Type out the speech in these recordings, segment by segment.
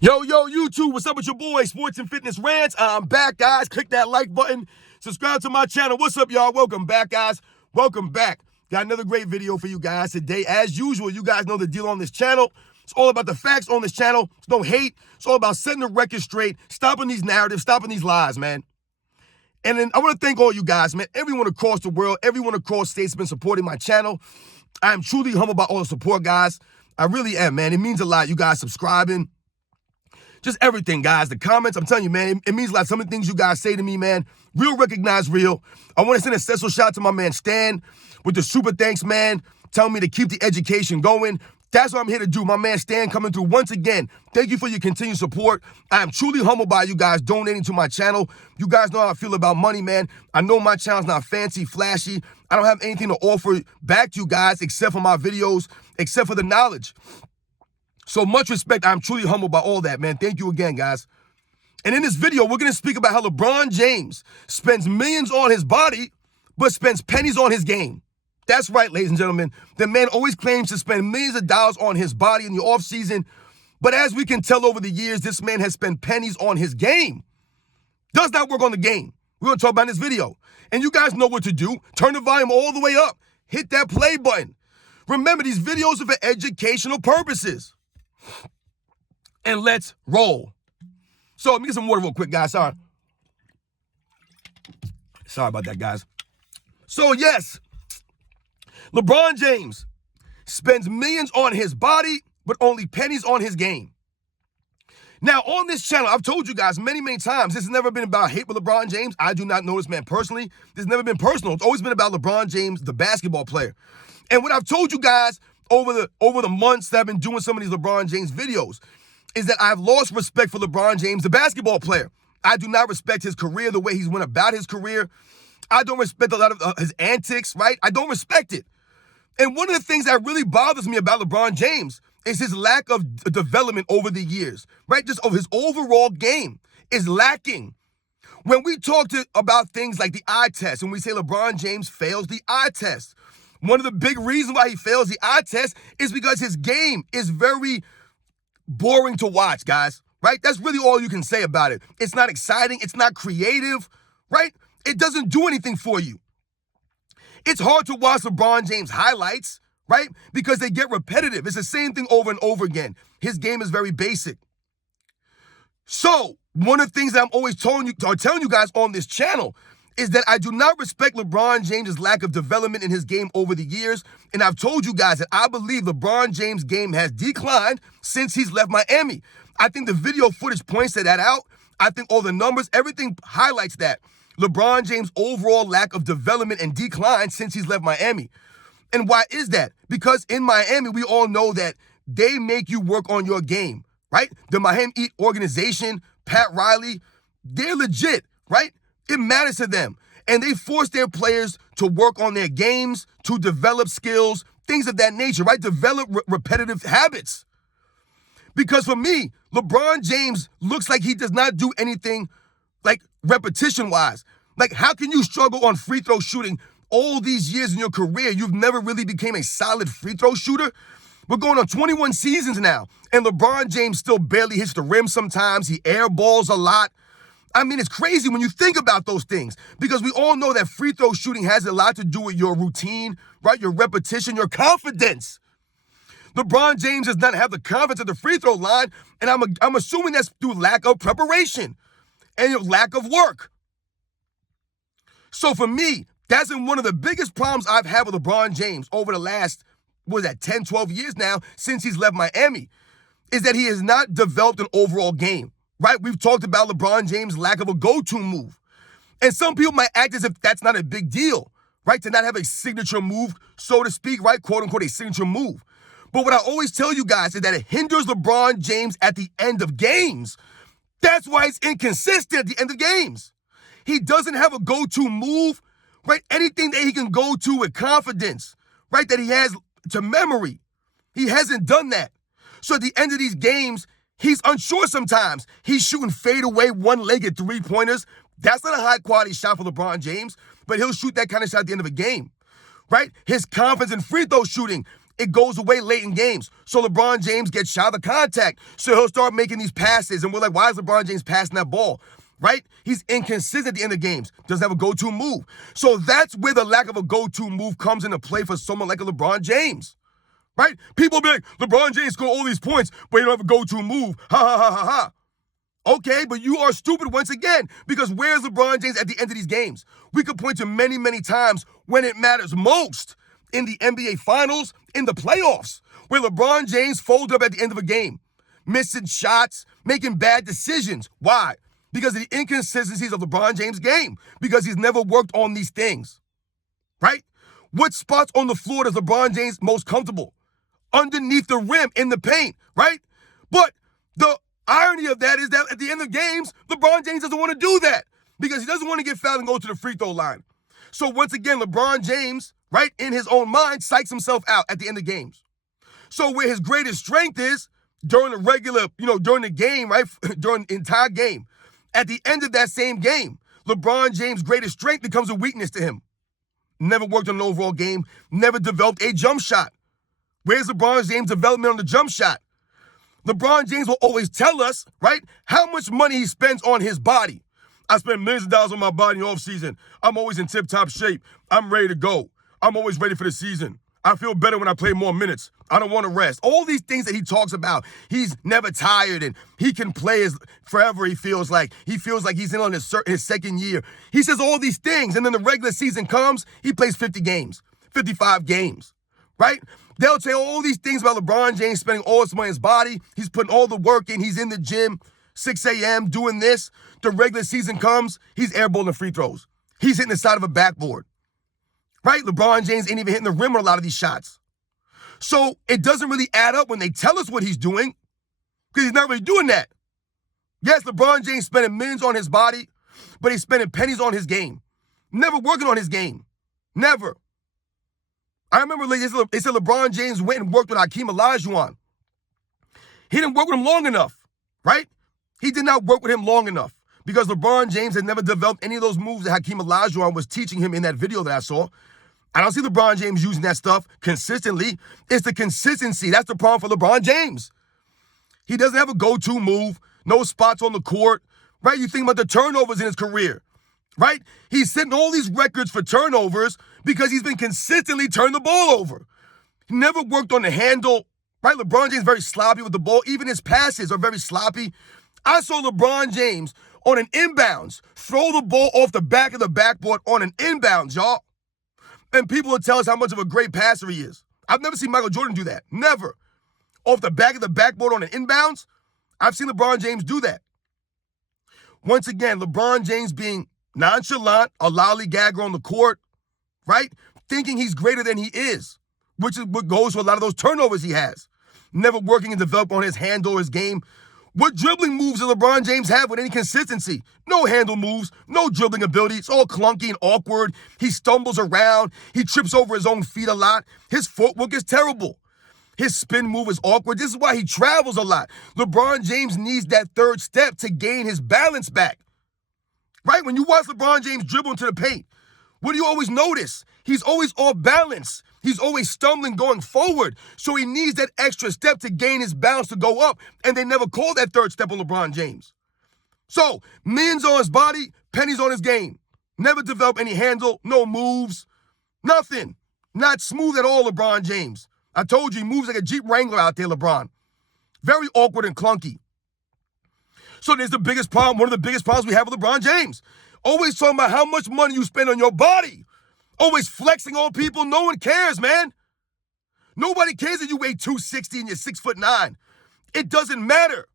Yo, YouTube, what's up with your boy, Sports and Fitness Rants? I'm back, guys. Click that like button. Subscribe to my channel. What's up, y'all? Welcome back, guys. Welcome back. Got another great video for you guys today. As usual, you guys know the deal on this channel. It's all about the facts on this channel. It's no hate. It's all about setting the record straight, stopping these narratives, stopping these lies, man. And then I want to thank all you guys, man. Everyone across the world, everyone across states has been supporting my channel. I am truly humbled by all the support, guys. I really am, man. It means a lot, you guys subscribing. Just everything, guys. The comments, I'm telling you, man, it means a lot. Some of the things you guys say to me, man, real recognize real. I want to send a special shout out to my man Stan with the super thanks, man, telling me to keep the education going. That's what I'm here to do. My man Stan coming through once again. Thank you for your continued support. I am truly humbled by you guys donating to my channel. You guys know how I feel about money, man. I know my channel's not fancy, flashy. I don't have anything to offer back to you guys except for my videos, except for the knowledge. So much respect. I'm truly humbled by all that, man. Thank you again, guys. And in this video, we're going to speak about how LeBron James spends millions on his body, but spends pennies on his game. That's right, ladies and gentlemen. The man always claims to spend millions of dollars on his body in the offseason. But as we can tell over the years, this man has spent pennies on his game. Does not work on the game. We're going to talk about in this video. And you guys know what to do. Turn the volume all the way up. Hit that play button. Remember, these videos are for educational purposes. And let's roll. So let me get some water real quick, guys. Sorry about that, guys. So yes, LeBron James spends millions on his body, but only pennies on his game. Now, on this channel, I've told you guys many, many times, this has never been about hate with LeBron James. I do not know this man personally. This has never been personal. It's always been about LeBron James, the basketball player. And what I've told you guys over the months that I've been doing some of these LeBron James videos is that I've lost respect for LeBron James, the basketball player. I do not respect his career, the way he's went about his career. I don't respect a lot of his antics, right? I don't respect it. And one of the things that really bothers me about LeBron James is his lack of development over the years, right? Just of his overall game is lacking. When we talk about things like the eye test, and we say LeBron James fails the eye test, one of the big reasons why he fails the eye test is because his game is very boring to watch, guys, right? That's really all you can say about it. It's not exciting. It's not creative, right? It doesn't do anything for you. It's hard to watch LeBron James highlights, right? Because they get repetitive. It's the same thing over and over again. His game is very basic. So one of the things that I'm always telling you guys on this channel is that I do not respect LeBron James' lack of development in his game over the years. And I've told you guys that I believe LeBron James' game has declined since he's left Miami. I think the video footage points to that out. I think all the numbers, everything highlights that. LeBron James' overall lack of development and decline since he's left Miami. And why is that? Because in Miami, we all know that they make you work on your game, right? The Miami Heat organization, Pat Riley, they're legit, right? It matters to them. And they force their players to work on their games, to develop skills, things of that nature, right? Develop repetitive habits. Because for me, LeBron James looks like he does not do anything like repetition-wise. Like, how can you struggle on free throw shooting all these years in your career? You've never really became a solid free throw shooter. We're going on 21 seasons now, and LeBron James still barely hits the rim sometimes. He airballs a lot. I mean, it's crazy when you think about those things, because we all know that free throw shooting has a lot to do with your routine, right? Your repetition, your confidence. LeBron James does not have the confidence at the free throw line, and I'm assuming that's through lack of preparation and lack of work. So for me, that's been one of the biggest problems I've had with LeBron James over the last, 10, 12 years now, since he's left Miami, is that he has not developed an overall game. Right? We've talked about LeBron James' lack of a go-to move. And some people might act as if that's not a big deal, right? To not have a signature move, so to speak, right? Quote unquote, a signature move. But what I always tell you guys is that it hinders LeBron James at the end of games. That's why it's inconsistent at the end of games. He doesn't have a go-to move, right? Anything that he can go to with confidence, right? That he has to memory. He hasn't done that. So at the end of these games, he's unsure sometimes. He's shooting fadeaway, one-legged three-pointers. That's not a high-quality shot for LeBron James, but he'll shoot that kind of shot at the end of a game, right? His confidence in free throw shooting it goes away late in games. So LeBron James gets shy of the contact. So he'll start making these passes. And we're like, why is LeBron James passing that ball? Right? He's inconsistent at the end of games. Doesn't have a go-to move. So that's where the lack of a go-to move comes into play for someone like a LeBron James. Right? People be like, LeBron James scored all these points, but he don't have a go-to move. Ha, ha, ha, ha, ha. Okay, but you are stupid once again, because where's LeBron James at the end of these games? We could point to many, many times when it matters most in the NBA Finals, in the playoffs, where LeBron James folded up at the end of a game, missing shots, making bad decisions. Why? Because of the inconsistencies of LeBron James' game, because he's never worked on these things, right? What spots on the floor does LeBron James most comfortable? Underneath the rim, in the paint, right? But the irony of that is that at the end of games, LeBron James doesn't want to do that because he doesn't want to get fouled and go to the free throw line. So once again, LeBron James, right, in his own mind, psychs himself out at the end of games. So where his greatest strength is during the regular, during the game, right, during the entire game, at the end of that same game, LeBron James' greatest strength becomes a weakness to him. Never worked on an overall game, never developed a jump shot. Where's LeBron James' development on the jump shot? LeBron James will always tell us, right, how much money he spends on his body. I spend millions of dollars on my body in the offseason. I'm always in tip-top shape. I'm ready to go. I'm always ready for the season. I feel better when I play more minutes. I don't want to rest. All these things that he talks about. He's never tired and he can play forever, he feels like. He feels like he's in on his second year. He says all these things, and then the regular season comes, he plays 50 games, 55 games, right? They'll say all these things about LeBron James spending all his money on his body. He's putting all the work in. He's in the gym, 6 a.m. doing this. The regular season comes, he's airballing free throws. He's hitting the side of a backboard. Right? LeBron James ain't even hitting the rim on a lot of these shots. So it doesn't really add up when they tell us what he's doing, because he's not really doing that. Yes, LeBron James spending millions on his body, but he's spending pennies on his game. Never working on his game. Never. I remember they said LeBron James went and worked with Hakeem Olajuwon. He didn't work with him long enough, right? He did not work with him long enough because LeBron James had never developed any of those moves that Hakeem Olajuwon was teaching him in that video that I saw. I don't see LeBron James using that stuff consistently. It's the consistency. That's the problem for LeBron James. He doesn't have a go-to move, no spots on the court, right? You think about the turnovers in his career, right? He's setting all these records for turnovers because he's been consistently turning the ball over. He never worked on the handle, right? LeBron James is very sloppy with the ball. Even his passes are very sloppy. I saw LeBron James on an inbounds throw the ball off the back of the backboard on an inbounds, y'all. And people will tell us how much of a great passer he is. I've never seen Michael Jordan do that. Never. Off the back of the backboard on an inbounds, I've seen LeBron James do that. Once again, LeBron James being nonchalant, a lollygagger on the court, right? Thinking he's greater than he is, which is what goes to a lot of those turnovers he has. Never working and developing on his handle, his game. What dribbling moves does LeBron James have with any consistency? No handle moves, no dribbling ability. It's all clunky and awkward. He stumbles around. He trips over his own feet a lot. His footwork is terrible. His spin move is awkward. This is why he travels a lot. LeBron James needs that third step to gain his balance back. Right? When you watch LeBron James dribble into the paint, what do you always notice? He's always off balance. He's always stumbling going forward. So he needs that extra step to gain his balance to go up. And they never call that third step on LeBron James. So, millions on his body, pennies on his game. Never develop any handle, no moves, nothing. Not smooth at all, LeBron James. I told you, he moves like a Jeep Wrangler out there, LeBron. Very awkward and clunky. So there's the biggest problem, one of the biggest problems we have with LeBron James. Always talking about how much money you spend on your body. Always flexing on people. No one cares, man. Nobody cares if you weigh 260 and you're 6'9". It doesn't matter.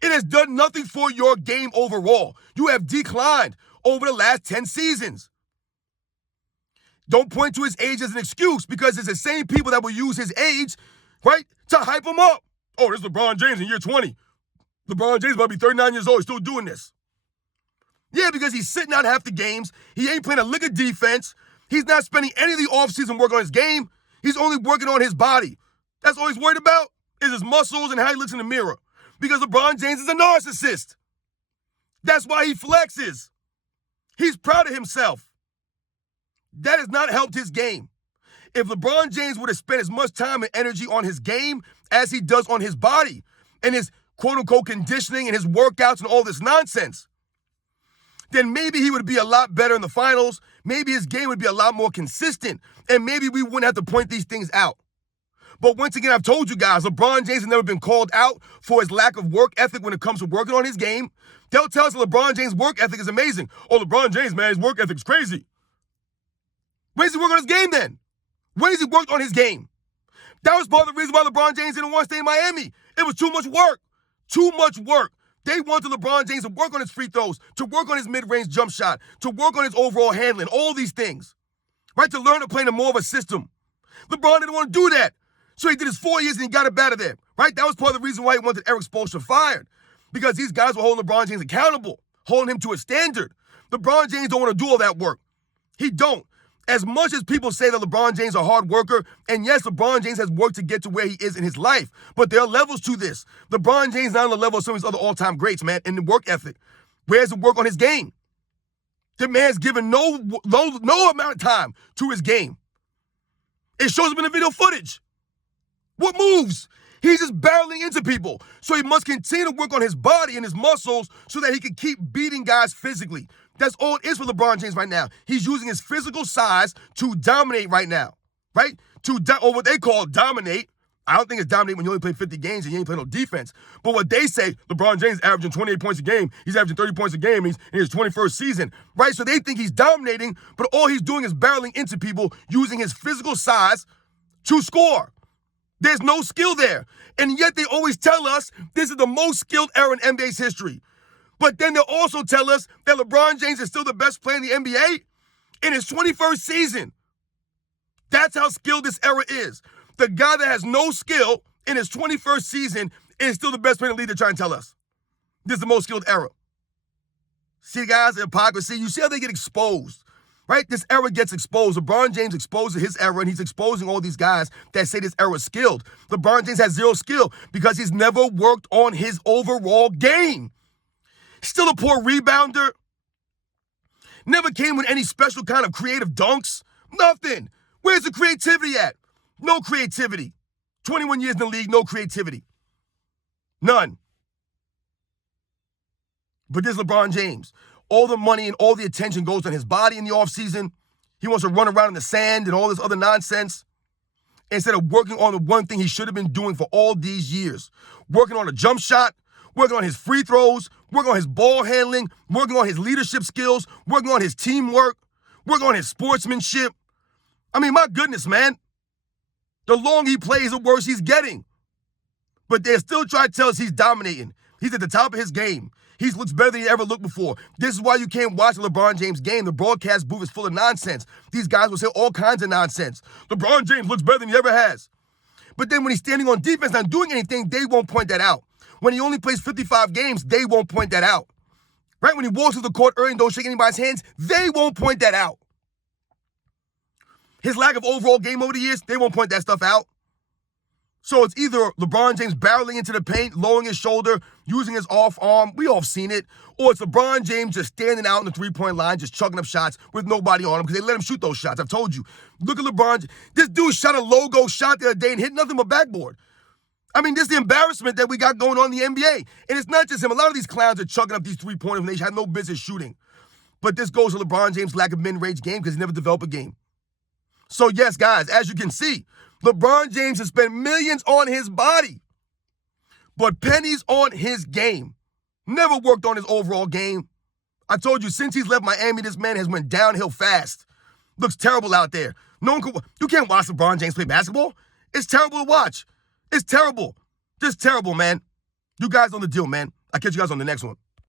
It has done nothing for your game overall. You have declined over the last 10 seasons. Don't point to his age as an excuse because it's the same people that will use his age, right, to hype him up. Oh, this is LeBron James in year 20. LeBron James about to be 39 years old. He's still doing this. Yeah, because he's sitting out half the games. He ain't playing a lick of defense. He's not spending any of the offseason work on his game. He's only working on his body. That's all he's worried about is his muscles and how he looks in the mirror. Because LeBron James is a narcissist. That's why he flexes. He's proud of himself. That has not helped his game. If LeBron James would have spent as much time and energy on his game as he does on his body and his quote-unquote conditioning and his workouts and all this nonsense, then maybe he would be a lot better in the finals. Maybe his game would be a lot more consistent, and maybe we wouldn't have to point these things out. But once again, I've told you guys, LeBron James has never been called out for his lack of work ethic when it comes to working on his game. They'll tell us that LeBron James' work ethic is amazing. Oh, LeBron James, man, his work ethic's crazy. When does he work on his game then? When has he worked on his game? That was part of the reason why LeBron James didn't want to stay in Miami. It was too much work. Too much work. They wanted LeBron James to work on his free throws, to work on his mid-range jump shot, to work on his overall handling, all these things, right? To learn to play in more of a system. LeBron didn't want to do that. So he did his 4 years and he got it out of there, right? That was part of the reason why he wanted Eric Spoelstra fired, because these guys were holding LeBron James accountable, holding him to a standard. LeBron James don't want to do all that work. He don't. As much as people say that LeBron James is a hard worker, and yes, LeBron James has worked to get to where he is in his life, but there are levels to this. LeBron James is not on the level of some of his other all-time greats, man, in the work ethic. Where's the work on his game? The man's given no amount of time to his game. It shows up in the video footage. What moves? He's just barreling into people. So he must continue to work on his body and his muscles so that he can keep beating guys physically. That's all it is for LeBron James right now. He's using his physical size to dominate right now, right? Or what they call dominate. I don't think it's dominate when you only play 50 games and you ain't playing no defense. But what they say, LeBron James averaging 28 points a game. He's averaging 30 points a game. He's in his 21st season, right? So they think he's dominating, but all he's doing is barreling into people using his physical size to score. There's no skill there. And yet they always tell us this is the most skilled era in NBA's history. But then they'll also tell us that LeBron James is still the best player in the NBA in his 21st season. That's how skilled this era is. The guy that has no skill in his 21st season is still the best player in the league. They're trying to tell us. This is the most skilled era. See, guys, hypocrisy. You see how they get exposed, right? This era gets exposed. LeBron James exposes his era, and he's exposing all these guys that say this era is skilled. LeBron James has zero skill because he's never worked on his overall game. Still a poor rebounder. Never came with any special kind of creative dunks. Nothing. Where's the creativity at? No creativity. 21 years in the league, no creativity. None. But this is LeBron James. All the money and all the attention goes on his body in the offseason. He wants to run around in the sand and all this other nonsense instead of working on the one thing he should have been doing for all these years. Working on a jump shot, working on his free throws, working on his ball handling, working on his leadership skills, working on his teamwork, working on his sportsmanship. I mean, my goodness, man. The longer he plays, the worse he's getting. But they're still trying to tell us he's dominating. He's at the top of his game. He looks better than he ever looked before. This is why you can't watch the LeBron James game. The broadcast booth is full of nonsense. These guys will say all kinds of nonsense. LeBron James looks better than he ever has. But then when he's standing on defense not doing anything, they won't point that out. When he only plays 55 games, they won't point that out. Right? When he walks to the court early and don't shake anybody's hands, they won't point that out. His lack of overall game over the years, they won't point that stuff out. So it's either LeBron James barreling into the paint, lowering his shoulder, using his off arm, we all have seen it, or it's LeBron James just standing out in the three-point line, just chucking up shots with nobody on him because they let him shoot those shots. I've told you. Look at LeBron. This dude shot a logo shot the other day and hit nothing but backboard. I mean, this is the embarrassment that we got going on in the NBA. And it's not just him. A lot of these clowns are chucking up these three-pointers when they have no business shooting. But this goes to LeBron James' lack of mid-range game because he never developed a game. So, yes, guys, as you can see, LeBron James has spent millions on his body, but pennies on his game. Never worked on his overall game. I told you, since he's left Miami, this man has went downhill fast. Looks terrible out there. You can't watch LeBron James play basketball. It's terrible to watch. It's terrible. Just terrible, man. You guys on the deal, man. I'll catch you guys on the next one.